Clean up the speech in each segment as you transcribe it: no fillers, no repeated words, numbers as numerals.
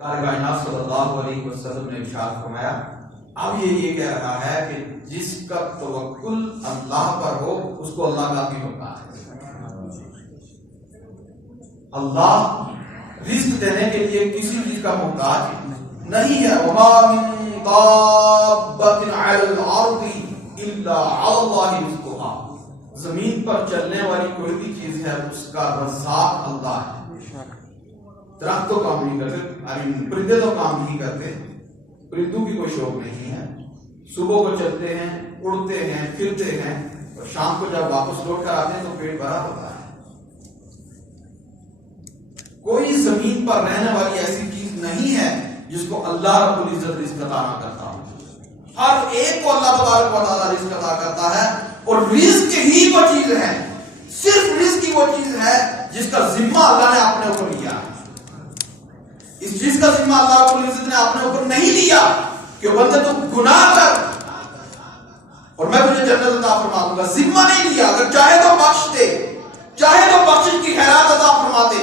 कायनात सल्लल्लाहु अलैहि वसल्लम ने इरशाद फरमाया, अब ये कह रहा है कि जिसका तवक्कुल अल्लाह पर हो उसको अल्लाह काफी होता है। अल्लाह रिस्क देने के लिए किसी चीज का मोहताज नहीं है। वमा मिन दाब्बतिन अलल अर्दि इल्ला अल्लाहु रिज़्क़ुहा, जमीन पर चलने वाली कोई भी चीज है उसका रज़्ज़ाक़ अल्लाह है। दरख्त तो काम नहीं करते, परिंदे तो काम नहीं करते, परिंदों की कोई शौक नहीं है। सुबह को चलते हैं, उड़ते हैं, फिरते हैं और शाम को जब वापस लौट कर आते हैं तो पेट भरा होता है। कोई जमीन पर रहने वाली ऐसी चीज नहीं है जिसको अल्लाह रब्बुल इज्जत रिज़्क़ अता ना करता हो। हर एक को अल्लाह तबारक व तआला रिज़्क़ अता करता है और रिज़्क़ ही वो चीज है, सिर्फ रिज़्क़ ही वो चीज है जिसका जिम्मा अल्लाह ने अपने ऊपर लिया है। इस चीज का जिम्मा अल्लाह रब्बुल इज्जत ने अपने ऊपर नहीं लिया कि बंदे तू गुनाह कर और मैं तुझे जन्नत अता फरमा दूंगा, जिम्मा नहीं लिया। अगर चाहे तो बख्श दे, चाहे तो बख्शिश की खैरात अता फरमा दे।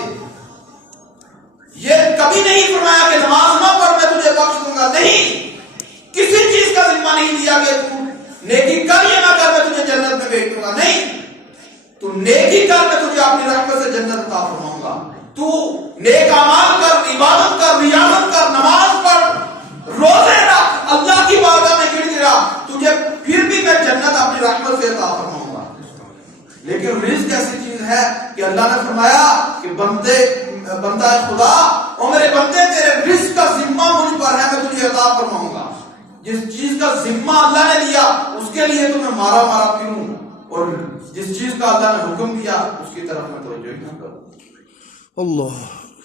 ये कभी नहीं फरमाया कि नमाज ना पढ़ मैं तुझे बख्श दूंगा, नहीं, किसी चीज का जिम्मा नहीं लिया कि तू नेकी कर या ना कर मैं तुझे जन्नत में भेज दूंगा, नहीं, तू नेकी कर मैं तुझे अपनी रहमत से जन्नत अता फरमाऊंगा। तू नेक अमाल कर, इबादत कर, रियाजत कर, नमाज पढ़, रोजे रख, अल्लाह की बारगाह में गिड़गिड़ा, तुझे फिर भी मैं जन्नत अपनी रहमत से अता फरमाऊंगा। लेकिन रिज़्क़ ऐसी चीज है कि अल्लाह ने फरमाया कि बंदा खुदा और मेरे बंदे तेरे रिज़्क़ का जिम्मा मुझ पर है, मैं तुझे अता फरमाऊंगा। जिस चीज का जिम्मा अल्लाह ने लिया उसके लिए तो मैं मारा मारा फिरूं और जिस चीज का अल्लाह ने हुक्म दिया उसकी तरफ मैं तवज्जो ही ना करूं। अल्लाह,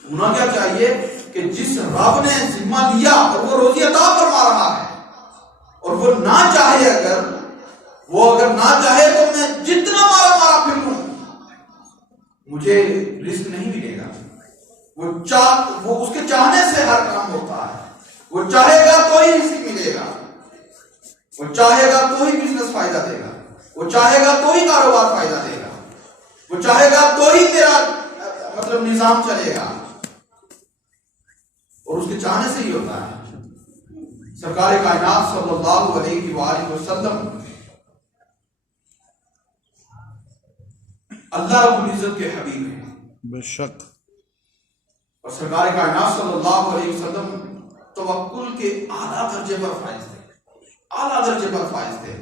होना क्या चाहिए कि जिस रब ने जिम्मा लिया और वो रोजी अता फरमा रहा है और वो ना चाहे, अगर ना चाहे तो मैं जितना मारा मारा फिर लूं, मुझे रिस्क नहीं मिलेगा। वो उसके चाहने से हर काम होता है। वो चाहेगा तो ही रिस्क मिलेगा, वो चाहेगा तो ही बिजनेस फायदा देगा, वो चाहेगा तो ही कारोबार फायदा देगा, वो चाहेगा तो ही तेरा मतलब निजाम चलेगा और उसके चाहने से ही होता है। सरकार कायनात सल्लल्लाहु अलैहि वसल्लम अल्लाह रब्बुल इज्जत के हबीब हैं बेशक, और सरकार कायनात सल्लल्लाहु अलैहि वसल्लम तवक्कुल के आला दर्जे पर फाइज थे, आला दर्जे पर फाइज थे।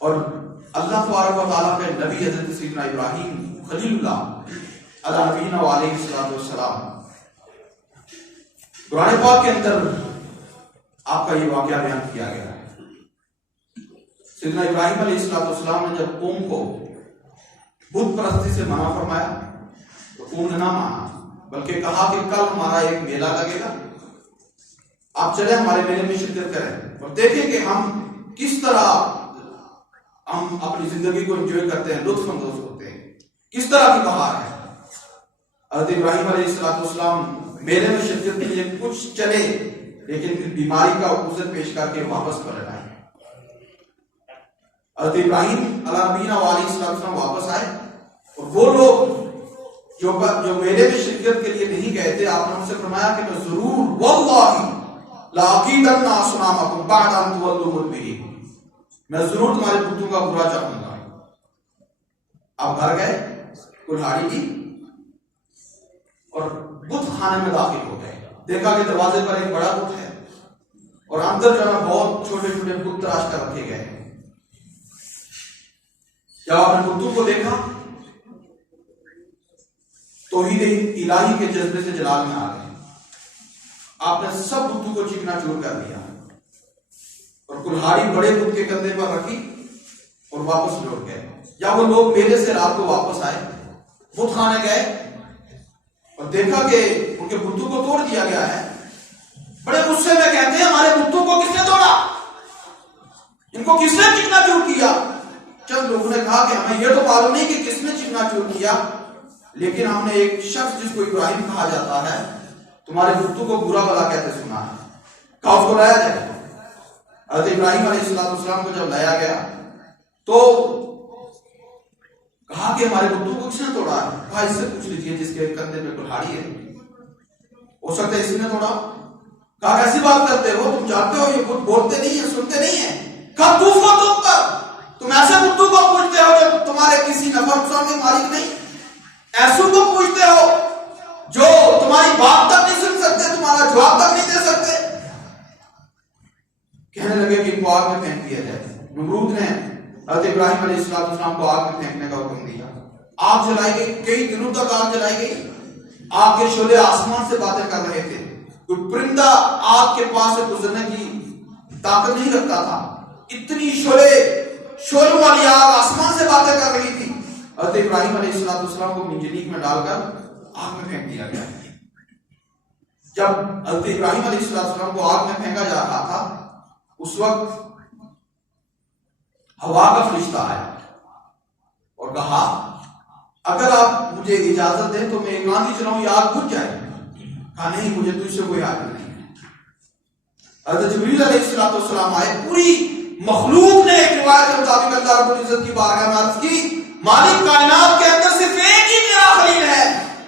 और अल्लाह तबारक व तआला के नबी हज़रत सैयदना इब्राहीम खलीलुल्लाह अला नबीना व अलैहि सल्लल्लाहु अलैहि वसल्लम, कुरान पाक के अंदर आपका ये वाकया बयान किया गया है। सैयदना इब्राहीम अलैहिस्सलाम ने जब कौम को बुत परस्ती से मना फरमाया तो कौम ने ना माना, बल्कि कहा कि कल हमारा एक मेला लगेगा, आप चले हमारे मेले में शिरकत करें और देखें कि हम किस तरह हम अपनी जिंदगी को एंजॉय करते हैं, लुत्फ अंदोज होते हैं, किस तरह की बहार है। हज़रत इब्राहीम अलैहिस्सलाम मेले में शिरकत के लिए कुछ चले, लेकिन फिर बीमारी का उज़र पेश करके वापस पलट आए। हज़रत इब्राहीम अलैहिस्सलाम वापस आए और वो लोग जो मेले में शिरकत के लिए नहीं गए थे, आपने उनसे फरमाया कि मैं जरूर वल्लाही ला अकीदन्ना असनामकुम बअद अन तुवल्लू मुदबिरीन, मैं जरूर तुम्हारे बुतों का बुरा चाहूंगा। आप घर गए, कुल्हाड़ी ली और बुत खाने में दाखिल हो गए। देखा कि दरवाजे पर एक बड़ा बुत है और अंदर जो है बहुत छोटे छोटे बुत तराश कर रखे गए। जब आपने बुतों को देखा तौहीद इलाही के जज्बे से जलाल में आ गए। आपने सब बुतों को चिकना चूर कर दिया और कुल्हाड़ी बड़े बुत के कंधे पर रखी और वापस लौट गए। या वो लोग मेले से रात को वापस आए, बुत खाने गए और देखा कि उनके बुतों को तोड़ दिया गया है। बड़े गुस्से में कहते हैं हमारे बुतों को किसने तोड़ा, इनको किसने चिकना चूर किया। चंद लोगों ने कहा कि हमें यह तो मालूम नहीं कि किसने चिकना चूर किया, लेकिन हमने एक शख्स जिसको इब्राहिम कहा जाता है तुम्हारे बुतों को बुरा भला कहते सुना है, कहा उसको लाया जाए। हज़रत इब्राहीम अलैहिस्सलाम को जब लाया गया तो कहा कि हमारे बुतों को किसने तोड़ा है। कहा इससे पूछ लीजिए जिसके कंधे पे कुल्हाड़ी है। हो सकता है इसने थोड़ा कहा कैसी बात करते हो, तुम जानते हो ये बुत बोलते नहीं है, सुनते नहीं है। कहा कूफो तुम पर, तुम ऐसे बुतों को पूछते हो जो तुम्हारे किसी नफर नुकसान के मालिक नहीं, ऐसों को पूछते हो जो तुम्हारी बात तक नहीं सुन सकते, तुम्हारा जवाब तक नहीं दे सकते। कहने लगे कि इनको आग में फेंक दिया जाए। नमरूद ने हज़रत इब्राहिम अलैहिस्सलाम को आग में फेंकने का हुक्म दिया। आग जलाई गई, कई दिनों तक आग जलाई गई। आग के शोले आसमान से बातें कर रहे थे। कोई परिंदा आग के पास से गुजरने की ताकत नहीं रखता था। इतनी शोलों वाली आग आसमान से बातें कर रही थी। हज़रत इब्राहिम अलैहिस्सलाम को मिंजनीक में डालकर आग में फेंक दिया गया। जब हज़रत इब्राहिम अलैहिस्सलाम को आग में फेंका जा रहा था, उस वक्त हवा का फरिश्ता आया और कहा अगर आप मुझे इजाजत दें तो मैं एक आंधी चलाऊं, ये आग बुझ जाए। कहा नहीं, मुझे तुझसे कोई हाजिर नहीं है। हज़रत जिब्रील अलैहिस्सलाम आए। पूरी मखलूक ने एक रिवायत के मुताबिक अल्लाह रब्बुल इज्जत की बारगाह में अर्ज की, मालिक कायनात के अंदर सिर्फ एक ही मेरा खलील है,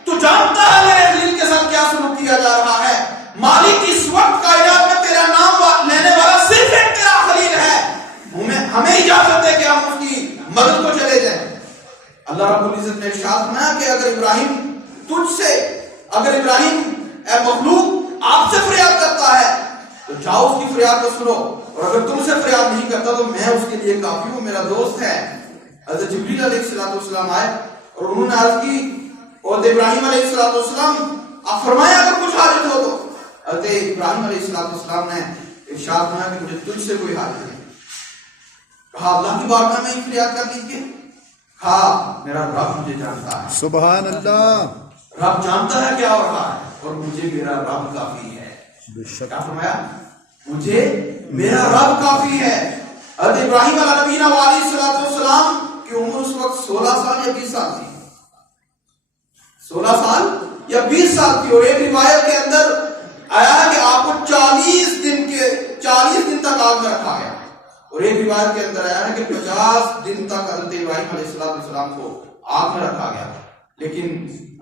तू जानता है मेरे खलील के साथ क्या सलूक किया जा रहा है। मालिक इस वक्त कायनात में तेरा नाम लेने वाला सिर्फ एक तेरा खलील है, हमें इजाजत दे कि हम उसकी मदद को चले जाएं। अल्लाह रब्बुल इज्जत ने इरशाद फरमाया कि अगर इब्राहिम ए मखलूक आपसे फरियाद करता है तो जाओ उसकी फरियाद को सुनो, और अगर तुमसे फरियाद नहीं करता तो मैं उसके लिए काफी हूं, मेरा दोस्त है। हज़रत जिब्रील अलैहिस्सलाम आए और उन्होंने अर्ज की, और इब्राहिम अलैहिस्सलाम आप फरमाया अगर कुछ हाजत हो तो। हज़रत इब्राहिम अलैहिस्सलाम ने इरशाद फरमाया कि मुझे तुझसे कोई हाजत नहीं। कहा अल्लाह की बारगाह में फरियाद कर लीजिए। कहा मेरा रब मुझे जानता है। सुभान अल्लाह, रब जानता है क्या हो रहा है और मुझे मेरा रब काफी है। क्या फरमाया? मुझे मेरा रब काफी है। हज़रत इब्राहिम अलैहिस्सलाम की उम्र उस वक्त 16 साल या 20 साल थी। 16 साल या 20 साल थी। और एक रिवायत के अंदर आया कि आपको 40 दिन तक आग में रखा गया। और एक रिवायत के अंदर आया है कि 50 दिन तक हज़रत इब्राहिम अलैहिस्सलाम को आग में रखा गया। लेकिन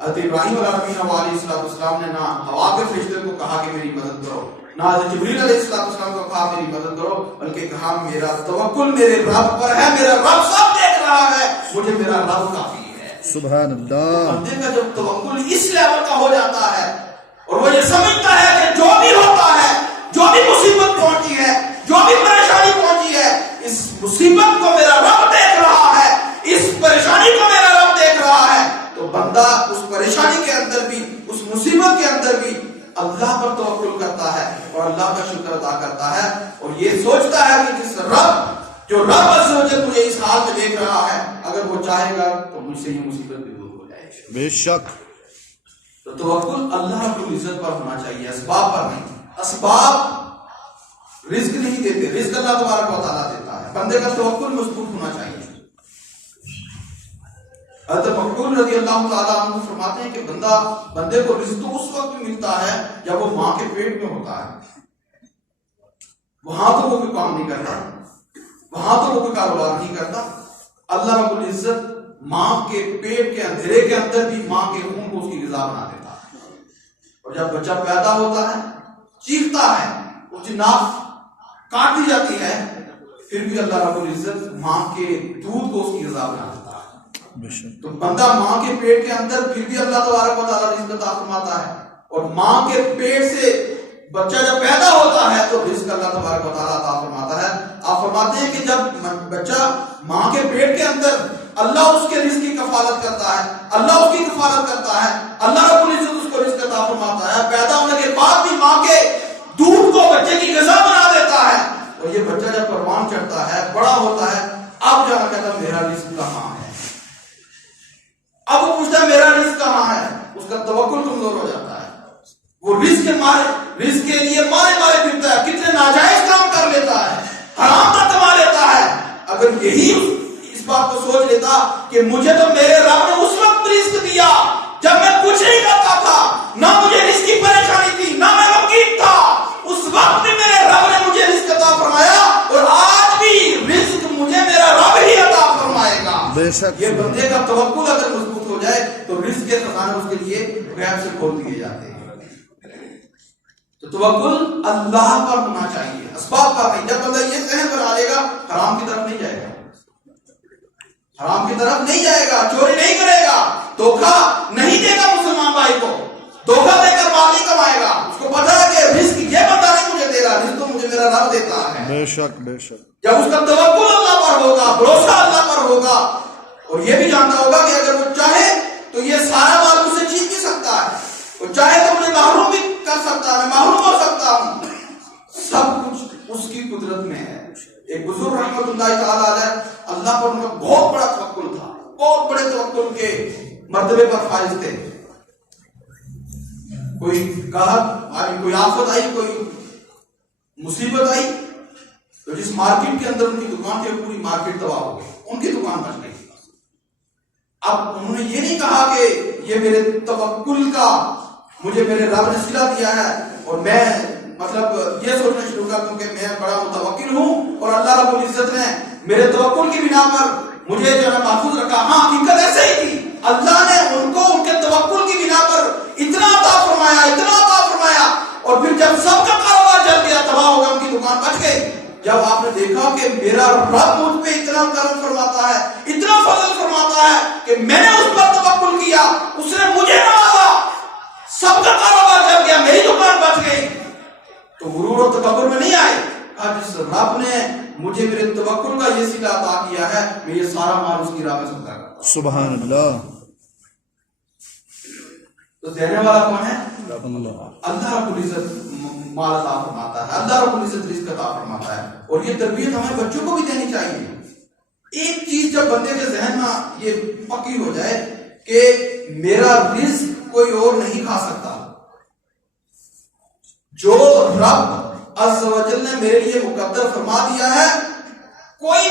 हज़रत इब्राहिम अलैहिस्सलाम ने ना हवा के फरिश्ते को कहा कि मेरी मदद करो, ना हज़रत जिब्रील अलैहिस्सलाम को कहा मेरी मदद करो, बल्कि कहा मेरा तवक्कुल मेरे रब पर है, मेरा रब सब देख रहा है, मुझे मेरा रब काफी है। सुभान अल्लाह। बंदे का जब तवक्कुल इस लेवल का हो जाता है और वो ये समझता है कि जो भी होता है, जो भी मुसीबत पहुंची है, जो भी परेशानी पहुंची है, इस मुसीबत को मेरा रब देख रहा है, इस परेशानी को मेरा रब देख रहा है, तो बंदा उस परेशानी के अंदर भी, उस मुसीबत के अंदर भी अल्लाह पर तवक्कुल करता है और अल्लाह का शुक्र अदा करता है। और ये सोचता है कि जो रब अज़्ज़ व जल मुझे इस हाल में देख रहा है, अगर वो चाहेगा तो मुझसे ये मुसीबत भी दूर हो जाएगी। बेशक। तो तवक्कुल अल्लाह रब्बुल इज्जत पर होना चाहिए, असबाब पर नहीं। असबाब रिज्क नहीं देते, रिज्क अल्लाह तबारक व तआला देता है। बंदे का तवक्कुल मजबूत होना चाहिए। हज़रत मकबूल रज़ी अल्लाह तआला अन्हु फरमाते हैं कि बंदे को रिज़्क़ तो उस वक्त भी मिलता है जब वो मां के पेट में होता है। वहां तो वो कोई काम नहीं करता, वहां तो वो कोई कारोबार नहीं करता। अल्लाह रब्बुल इज्जत मां के पेट के अंधेरे के अंदर भी मां के खून को उसकी ग़िज़ा बना देता है। और जब बच्चा पैदा होता है, चीखता है, उसकी नाक काट दी जाती है, फिर भी अल्लाह रब्बुल इज्जत मां के दूध को उसकी ग़िज़ा बना देता है। तो बंदा मां के पेट के अंदर फिर भी अल्लाह तबारक व तआला रिज़्क़ अता फरमाता है। और मां के पेट से बच्चा जब पैदा होता है तो रिज़्क़ अल्लाह तबारक व तआला अता फरमाता है। आप फरमाते हैं कि जब बच्चा मां के पेट के अंदर, अल्लाह उसके रिज़्क़ की कफालत करता है, अल्लाह उसकी कफालत करता है, अल्लाह रब्बुल इज्जत उसको रिज़्क़ अता फरमाता है। पैदा होने के बाद भी मां के दूध को बच्चे की ग़िज़ा बना देता है। और ये बच्चा जब परवान चढ़ता है, बड़ा होता है, अब जाकर कहता मेरा रिज़्क़ कहां है। अब वो पूछता है मेरा रिज़्क़ कहां है। उसका तवक्कुल कमजोर हो जाता है। वो रिज़्क़ के लिए मारे फिरता है, कितने नाजायज काम कर लेता है, हराम का कमा लेता है। अगर यही इस बात को सोच लेता कि मुझे तो मेरे रब ने उस वक्त रिज़्क़ दिया जब मैं कुछ नहीं करता था, ना मुझे रिज़्क़ की परेशानी थी, ना मैं वकील था, उस वक्त भी मेरे रब ने मुझे रिज़्क़ अता फरमाया और आज भी रिज़्क़ मुझे मेरा रब ही अता फरमाएगा। बेशक। ये बंदे का तवक्कुल अगर मजबूत हो जाए तो रिज़्क़ के खजाने उसके लिए गैब से खोल दिए जाते हैं। तो तवक्कुल अल्लाह पर होना चाहिए, असबाब पर नहीं। जब बंदा ये जहन बना लेगा, हराम की तरफ नहीं जाएगा, हराम की तरफ नहीं जाएगा, चोरी नहीं करेगा, धोखा नहीं देगा मुसलमान भाई को, धोखा देकर माल नहीं कमाएगा। उसको पता है कि रिस्क ये बंदा नहीं मुझे दे रहा, रिस्क तो मुझे मेरा रब देता है। बेशक बेशक। जब उसका तवक्कुल अल्लाह पर होगा, भरोसा अल्लाह पर होगा, और ये भी जानता होगा कि अगर वो चाहे तो ये सारा माल मुझसे छीन भी सकता है, वो चाहे तो मुझे महरूम भी कर सकता है, मैं महरूम हो सकता हूं, सब कुछ उसकी कुदरत में है। एक बुजुर्ग रहमतुल्लाह ताला अलैह, अल्लाह पर उनका बहुत बड़ा तवक्कुल था, बहुत बड़े तवक्कुल के मर्तबे पर फाइज थे। कोई कहत, कोई आफत आई, कोई मुसीबत आई, तो जिस मार्केट के अंदर उनकी दुकान थी, पूरी मार्केट तबाह हो गई, उनकी दुकान बच गई। अब उन्होंने ये नहीं कहा कि ये मेरे तवक्कुल का मुझे मेरे रब ने सिला दिया है और मैं मतलब ये सोचना शुरू कर दूं कि मैं बड़ा मुतवक्किल हूं और अल्लाह रब्बुल इज्जत ने मेरे तवक्कुल की बिना पर मुझे जो है महफूज रखा। हाँ, हकीकत ऐसे ही थी, अल्लाह ने उनको उनके तवक्कुल की बिना पर इतना अता फरमाया, इतना अता फरमाया, और फिर जब सबका कारोबार जल गया, तबाह हो गया, उनकी दुकान बच गई। जब आपने देखा कि मेरा रब मुझ पे इतना करम फरमाता है, इतना फजल फरमाता है कि मैंने उस पर तवक्कुल किया, उसने मुझे नवाजा, सबका कारोबार चल गया, मेरी दुकान बच गई, तो गुरूर और तकब्बुर में नहीं आए। आज जिस रब ने मुझे मेरे तवक्कुल का ये सिला अता किया है, मैं ये सारा माल उसकी राह में सदका करता हूं। सुभान अल्लाह। तो देने वाला कौन है? अल्लाह रब्बुल इज्जत माल अता फरमाता है, अल्लाह रब्बुल इज्जत रिज़्क अता फरमाता है, और ये तरबियत हमारे बच्चों को भी देनी चाहिए। एक चीज जब बंदे के जहन में ये पक्की हो जाए कि मेरा रिज़्क कोई और नहीं खा सकता, जो रब अज़्ज़ व जल ने मेरे लिए मुकद्दर फरमा दिया है, कोई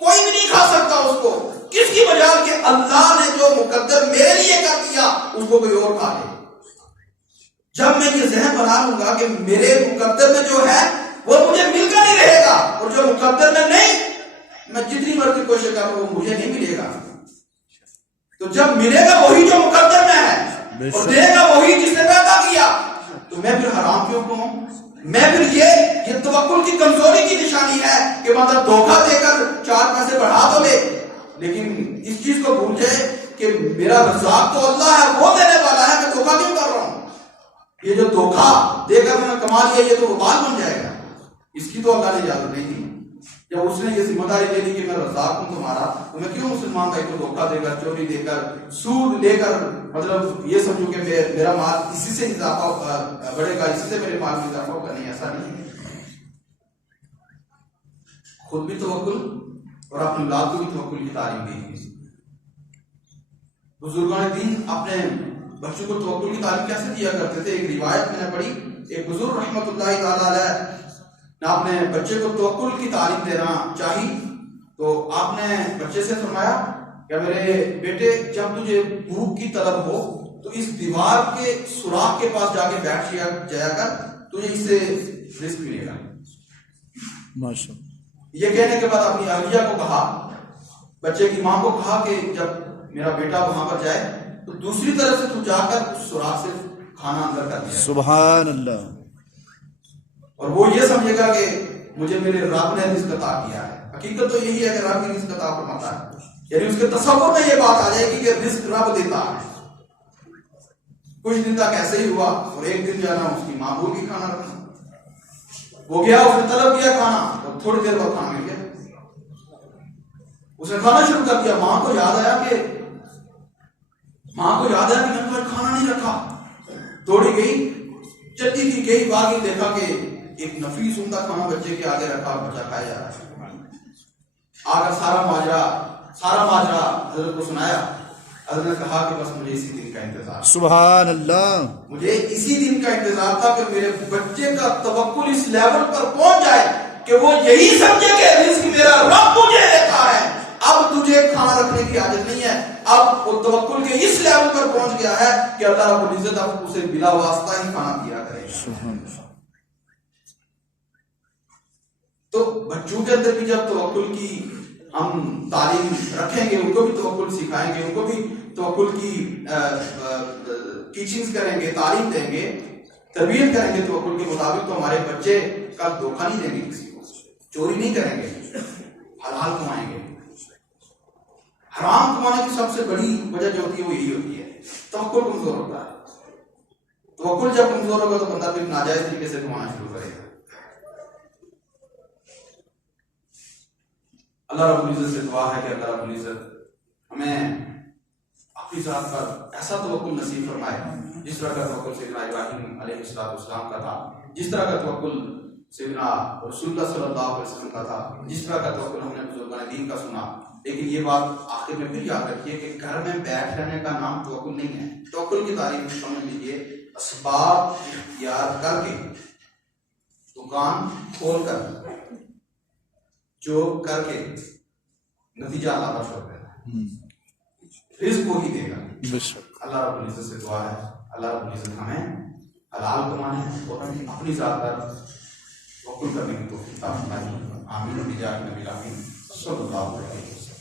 भी नहीं खा सकता उसको। किसकी वजह कि अल्लाह ने जो मुकद्दर मेरे लिए कर दिया, उसको कोई और खा ले। जब मैं ये जहन बना लूंगा कि मेरे मुकद्दर में जो है वो मुझे मिलकर नहीं रहेगा, और जो मुकद्दर में नहीं, मैं जितनी मर्जी कोशिश करूं वो मुझे नहीं मिलेगा। तो जब मिलेगा वही जो मुकद्दर में है, और देगा वही जिसने पैदा किया, तो मैं फिर हराम क्यों कहूं? मैं फिर ये तवक्कुल की कमजोरी की निशानी है कि मतलब धोखा देकर 4 पैसे बढ़ा तो ले, लेकिन इस चीज को भूल जाए कि मेरा रज़ाक तो अल्लाह है, वो देने वाला है, मैं धोखा क्यों कर रहा हूं? ये जो धोखा देकर मैंने कमा लिया, ये तो वबाल बन जाएगा, इसकी तो अल्लाह ने इजाजत नहीं दी। जब उसने ये जिम्मेदारी ले ली कि मैं रज़ाक हूं तुम्हारा, तो मैं क्यों मुसलमान भाई को धोखा देकर, चोरी देकर, सूद लेकर, मतलब ये समझो कि मेरा माल इसी से इजाफा बढ़ेगा, इसी से मेरे माल में इजाफा होगा, नहीं, ऐसा नहीं। खुद भी तवक्कुल और अपने औलाद को भी तवक्कुल की तालीम दी। बुजुर्गान दीन अपने बच्चों को तवक्कुल की तालीम कैसे दिया करते थे? एक रिवायत मैंने पढ़ी, एक बुजुर्ग रहमतुल्लाह ताला अलैह ने अपने बच्चे को तवक्कुल की तालीम देना चाहिए, तो आपने बच्चे से फरमाया कि मेरे बेटे, जब तुझे भूख की तलब हो तो इस दीवार के सुराख के पास जाके बैठ जाया कर, तुझे इससे रिस्क मिलेगा। माशाअल्लाह। ये कहने के बाद अपनी अहलिया को कहा, बच्चे की मां को कहा कि जब मेरा बेटा वहां पर जाए तो दूसरी तरफ से तू जाकर उस सुराख से खाना अंदर कर दिया। सुभान अल्लाह। और वो ये समझेगा कि मुझे मेरे रब ने रिज़्क अता किया है। हकीकत तो यही है कि रब की रिज़्क अता फरमाता है, यानी उसके तसव्वुर में ये बात आ जाएगी कि रिज़्क रब देता है। कुछ दिन तक ऐसे ही हुआ, और एक दिन जाना उसकी मां भूल गई खाना रखना, वो गया, उसने तलब किया खाना, और थोड़ी देर बाद खाना मिल गया, उसने खाना शुरू कर दिया। मां को याद आया कि मैंने खाना नहीं रखा, दौड़ी गई, चलती थी, गई, भागी, देखा कि एक नफीस उम्दा खाना बच्चे के आगे रखा, बच्चा खाया जा रहा है। आकर सारा माजरा हजरत को सुनाया। हजरत ने कहा कि बस मुझे इसी दिन का इंतजार, सुभान अल्लाह, मुझे इसी दिन का इंतजार था कि मेरे बच्चे का तवक्कुल इस लेवल पर पहुंच जाए कि वो यही समझे कि रिज़्क मेरा रब मुझे देता है, अब तुझे खाना रखने की आदत नहीं है। अब वो तवक्कुल के इस लेवल पर पहुंच गया है कि अल्लाह रब्बुल इज्जत अब उसे बिला वास्ता ही खाना दिया करेगा। तो बच्चों के अंदर भी जब तवक्कुल की हम तालीम रखेंगे, उनको भी तवक्कुल सिखाएंगे, उनको भी तवक्कुल की टीचिंग्स करेंगे, तालीम देंगे, तरबियत करेंगे तवक्कुल के मुताबिक तो हमारे बच्चे कल धोखा नहीं देंगे, किसी को चोरी नहीं करेंगे, हलाल कमाएंगे। हराम कमाने की सबसे बड़ी वजह जो होती है वो यही होती है, तवक्कुल कमजोर होता है। तवक्कुल जब कमजोर होगा तो बंदा फिर नाजायज तरीके से कमाना शुरू करेगा। अल्लाह रब्बुल इज्जत से दुआ है कि अल्लाह रब्बुल इज्जत हमें अपनी जात पर ऐसा तवक्कुल नसीब फरमाए जिस तरह का तवक्कुल सैयदना इब्राहीम अलैहिस्सलाम का था, जिस तरह का तवक्कुल सैयदना रसूलुल्लाह सल्लल्लाहु अलैहि वसल्लम का था, जिस तरह का तवक्कुल हमने बुजुर्गान दीन का सुना। लेकिन ये बात आखिर में फिर याद रखिए कि घर में बैठ रहने का नाम तवक्कुल नहीं है। तवक्कुल की तारीफ समझ लीजिए, असबाब इख्तियार करके, दुकान खोलकर, जॉब करके नतीजा अल्लाह पर छोड़ देना, रिज़्क को ही देगा। अल्लाह रब्बुल इज्जत से दुआ है अल्लाह रब्बुल इज्जत हमें हलाल कमाने और अपनी जात पर तवक्कुल करने की तौफीक अता फरमाए। आमीन बिजाह नबी आमीन सल्लल्लाहु अलैहि वसल्लम।